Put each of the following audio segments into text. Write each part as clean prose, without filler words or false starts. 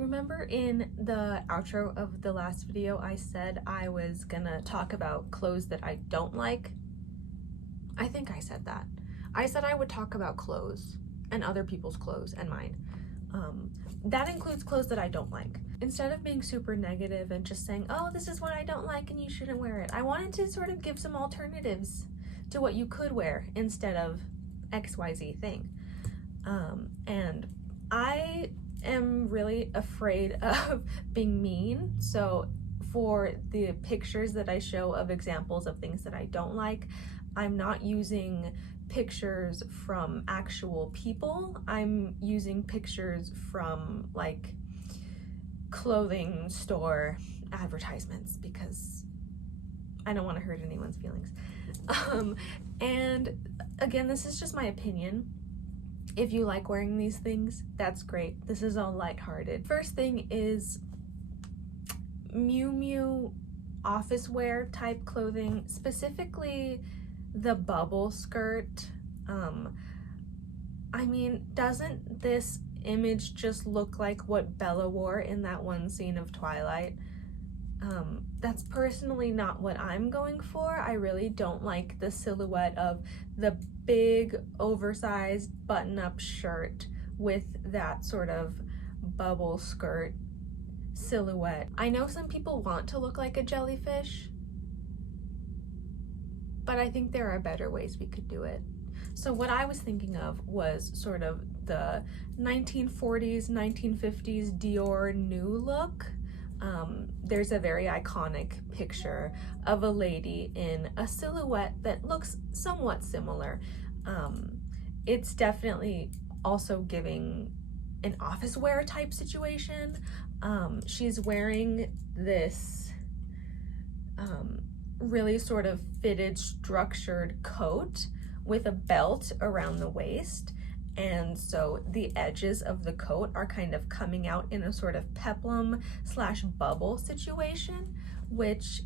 Remember in the outro of the last video, I said I was gonna talk about clothes that I don't like? I think I said that. I said I would talk about clothes and other people's clothes and mine. That includes clothes that I don't like. Instead of being super negative and just saying, oh, this is what I don't like and you shouldn't wear it, I wanted to sort of give some alternatives to what you could wear instead of XYZ thing. And I am really afraid of being mean, so for the pictures that I show of examples of things that I don't like, I'm not using pictures from actual people. I'm using pictures from like clothing store advertisements because I don't want to hurt anyone's feelings. And again, this is just my opinion. If you like wearing these things, that's great. This is all lighthearted. First thing is Miu Miu office wear type clothing, specifically the bubble skirt. I mean, doesn't this image just look like what Bella wore in that one scene of Twilight? That's personally not what I'm going for. I really don't like the silhouette of the big oversized button-up shirt with that sort of bubble skirt silhouette. I know some people want to look like a jellyfish, but I think there are better ways we could do it. So what I was thinking of was sort of the 1940s, 1950s Dior new look. There's a very iconic picture of a lady in a silhouette that looks somewhat similar. It's definitely also giving an office wear type situation. She's wearing this really sort of fitted, structured coat with a belt around the waist. And so the edges of the coat are kind of coming out in a sort of peplum slash bubble situation, which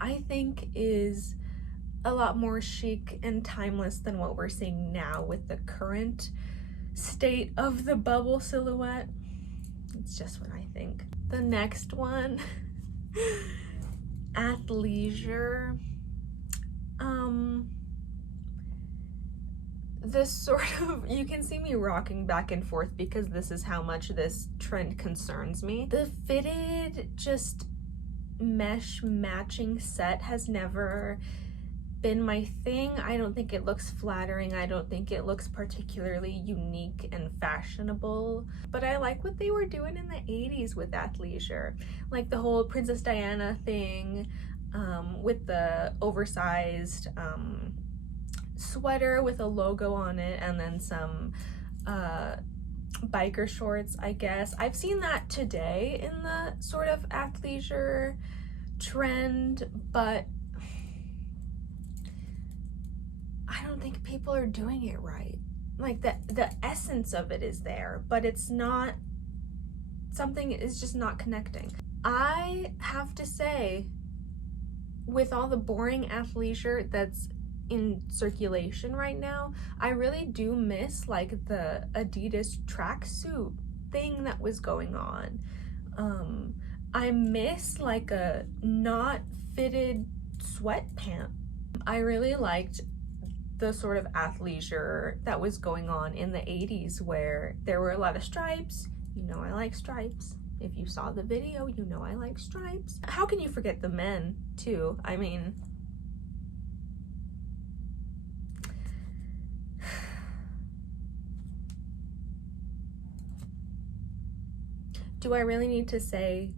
I think is a lot more chic and timeless than what we're seeing now with the current state of the bubble silhouette. It's just what I think. The next one, athleisure. This sort of, you can see me rocking back and forth because this is how much this trend concerns me. The fitted, just mesh matching set has never been my thing. I don't think it looks flattering. I don't think it looks particularly unique and fashionable, but I like what they were doing in the 80s with athleisure. Like the whole Princess Diana thing, with the oversized sweater with a logo on it and then some biker shorts, I guess. I've seen that today in the sort of athleisure trend, but I don't think people are doing it right. Like the essence of it is there, but it's not, something is just not connecting. I have to say, with all the boring athleisure that's in circulation right now, I really do miss like the Adidas tracksuit thing that was going on. I miss like a not fitted sweatpant. I really liked the sort of athleisure that was going on in the 80s where there were a lot of stripes. You know I like stripes. If you saw the video, you know I like stripes. How can you forget the men too? I mean, do I really need to say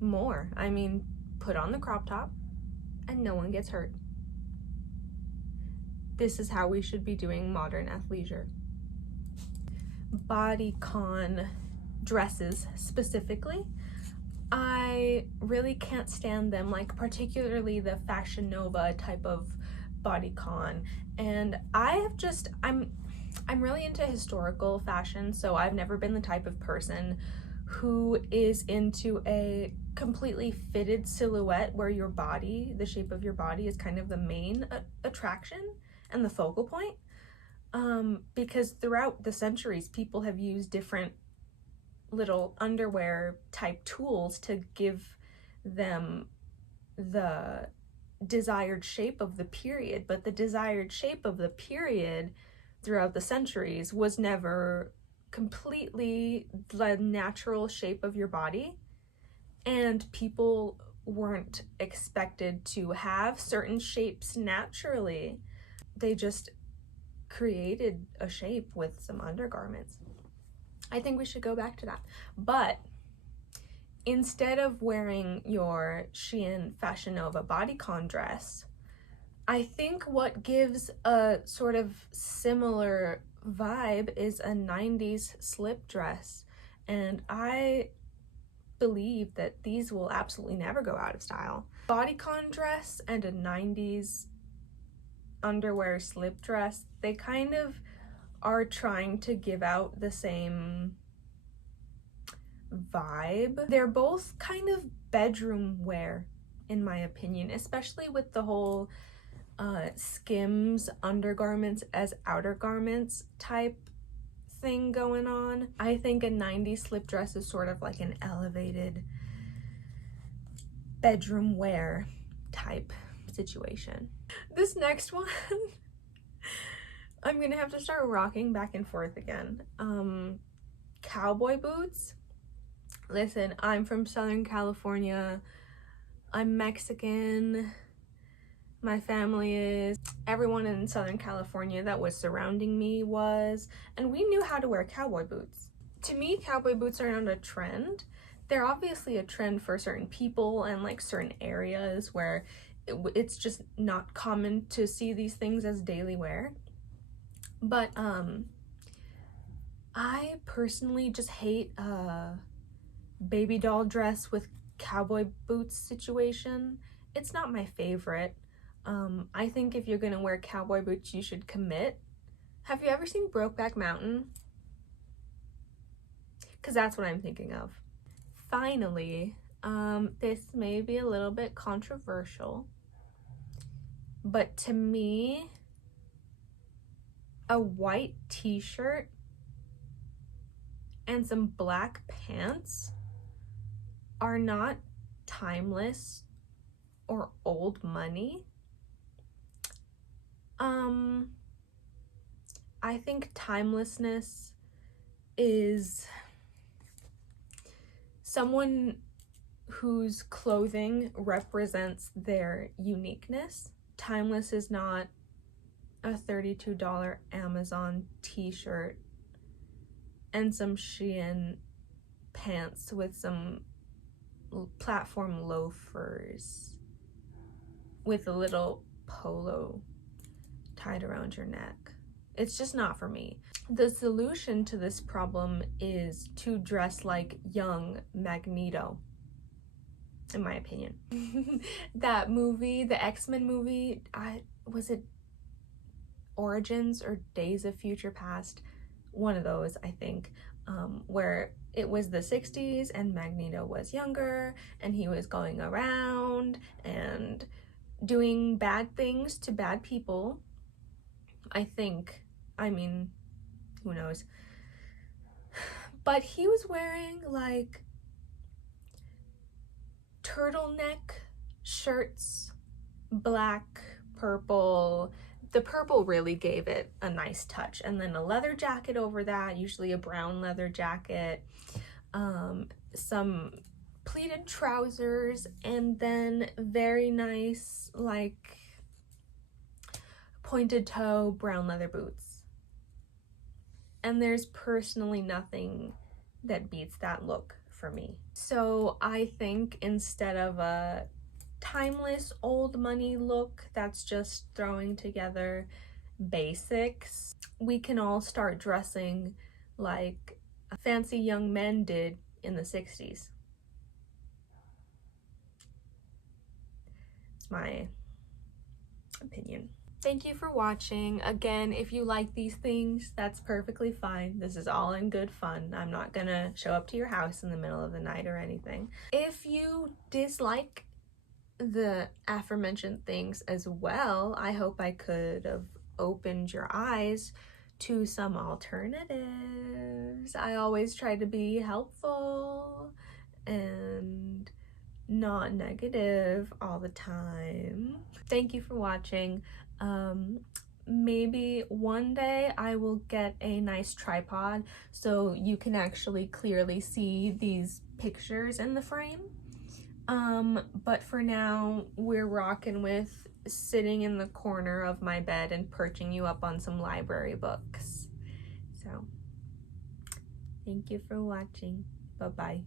more? I mean, put on the crop top and no one gets hurt. This is how we should be doing modern athleisure. Bodycon dresses specifically, I really can't stand them, like particularly the Fashion Nova type of bodycon. And I'm really into historical fashion, so I've never been the type of person who is into a completely fitted silhouette where your body, the shape of your body, is kind of the main attraction and the focal point, because throughout the centuries people have used different little underwear type tools to give them the desired shape of the period, but the desired shape of the period throughout the centuries was never completely the natural shape of your body, and people weren't expected to have certain shapes naturally. They just created a shape with some undergarments. I think we should go back to that. But instead of wearing your Shein Fashion Nova bodycon dress, I think what gives a sort of similar vibe is a 90s slip dress. And I believe that these will absolutely never go out of style. Bodycon dress and a 90s underwear slip dress, they kind of are trying to give out the same vibe. They're both kind of bedroom wear, in my opinion, especially with the whole Skims undergarments as outer garments type thing going on. I think a 90s slip dress is sort of like an elevated bedroom wear type situation. This next one, I'm gonna have to start rocking back and forth again. Cowboy boots. Listen, I'm from Southern California. I'm Mexican. My family is. Everyone in Southern California that was surrounding me was, and we knew how to wear cowboy boots. To me, cowboy boots are not a trend. They're obviously a trend for certain people and like certain areas where it's just not common to see these things as daily wear. But I personally just hate a baby doll dress with cowboy boots situation. It's not my favorite. I think if you're gonna wear cowboy boots, you should commit. Have you ever seen Brokeback Mountain? Because that's what I'm thinking of. Finally, this may be a little bit controversial, but to me, a white t-shirt and some black pants are not timeless or old money. I think timelessness is someone whose clothing represents their uniqueness. Timeless is not a $32 Amazon t-shirt and some Shein pants with some platform loafers with a little polo tied around your neck. It's just not for me. The solution to this problem is to dress like young Magneto, in my opinion. That movie, the X-Men movie, was it Origins or Days of Future Past? One of those, I think, where it was the 60s and Magneto was younger and he was going around and doing bad things to bad people. I think, I mean, who knows? But he was wearing like turtleneck shirts, black, purple. The purple really gave it a nice touch. And then a leather jacket over that, usually a brown leather jacket, some pleated trousers, and then very nice, like, pointed toe brown leather boots. And there's personally nothing that beats that look for me. So I think instead of a timeless old money look that's just throwing together basics, we can all start dressing like fancy young men did in the 60s. It's my opinion. Thank you for watching. Again, if you like these things, that's perfectly fine. This is all in good fun. I'm not gonna show up to your house in the middle of the night or anything. If you dislike the aforementioned things as well, I hope I could have opened your eyes to some alternatives. I always try to be helpful. and not negative all the time. Thank you for watching. Maybe one day I will get a nice tripod so you can actually clearly see these pictures in the frame. But for now, we're rocking with sitting in the corner of my bed and perching you up on some library books. So, thank you for watching. Bye-bye.